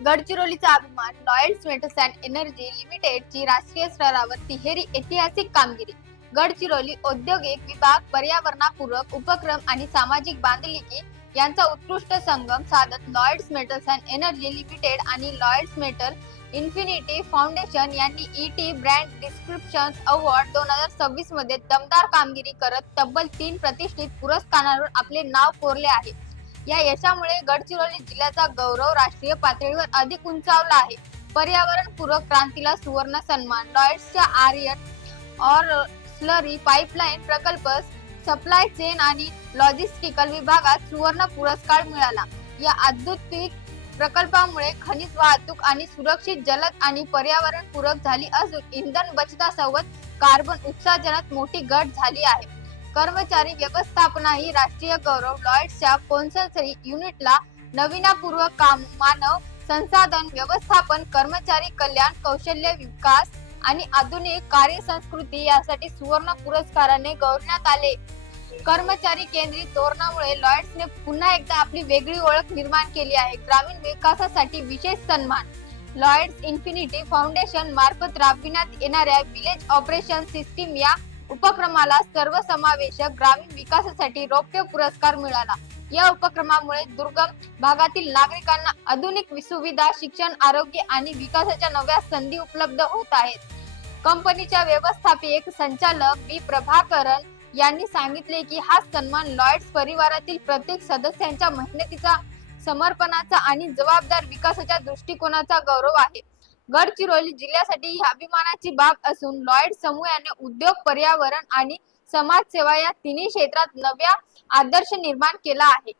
गडचिरोलीचा अभिमान Lloyds metals and energy लिमिटेडची राष्ट्रीय स्तरावर तिहेरी ऐतिहासिक कामगिरी. गडचिरोली औद्योगिक विभाग पर्यावरणपूरक उपक्रम आणि सामाजिक बांधिलकी यांचा उत्कृष्ट संगम साधत Lloyds metals and energy limited आणि लॉयड्स मेटल इन्फिनिटी फाउंडेशन यांनी ईटी ब्रँड डिस्क्रिप्शन अवॉर्ड 2026 मध्ये दमदार कामगिरी करत तब्बल 3 प्रतिष्ठित पुरस्कारांवर आपले नाव कोरले आहे. या यशामुळे गडचिरोली जिल्ह्याचा गौरव राष्ट्रीय पातळीवर अधिक उंचावला आहे. पर्यावरणपूरक क्रांतीला सुवर्ण सन्मान. लॉयड्सच्या आर्यन और स्लरी पाईपलाईन प्रकल्प सप्लाय चेन आणि लॉजिस्टिकल विभागात सुवर्ण पुरस्कार मिळाला. या औद्योगिक प्रकल्पामुळे खनिज वाहतूक आणि सुरक्षित जलद आणि पर्यावरणपूरक झाली असून इंधन बचतीसोबत कार्बन उत्सर्जनात मोठी घट झाली आहे. कर्मचारी व्यवस्थापना ही राष्ट्रीय गौरव. लॉयड्सच्या कौन्सिल युनिटला नाविन्यपूर्व काम, मानव संसाधन व्यवस्थापन, कर्मचारी कल्याण, कौशल्य विकास आणि आधुनिक कार्यसंस्कृती यासाठी सुवर्ण पुरस्काराने गौरवण्यात आले. कर्मचारी केंद्रित धोरणामुळे लॉयड्सने पुन्हा एकदा आपली वेगळी ओळख निर्माण केली आहे. ग्रामीण विकासासाठी विशेष सन्मान. लॉयड्स इन्फिनिटी फाउंडेशन मार्फत राबविण्यात येणाऱ्या विलेज ऑपरेशन सिस्टीम या उपक्रमाला सर्वसमावेशक ग्रामीण विकासासाठी रौप्य पुरस्कार मिळाला. या उपक्रमामुळे दुर्गम भागातील नागरिकांना आधुनिक सुविधा, शिक्षण, आरोग्य आणि विकासाच्या नव्या संधी उपलब्ध होत आहेत. कंपनीच्या व्यवस्थापकीय संचालक बी प्रभाकरन यांनी सांगितले की हा सन्मान लॉयड्स परिवारातील प्रत्येक सदस्यांच्या मेहनतीचा, समर्पणाचा आणि जबाबदार विकासाच्या दृष्टिकोनाचा गौरव आहे. गडचिरोली जिल्ह्यासाठी ही अभिमानाची बाब असून लॉयड्स समूहाने उद्योग, पर्यावरण आणि समाजसेवा या तिन्ही क्षेत्रात नव्या आदर्श निर्माण केला आहे.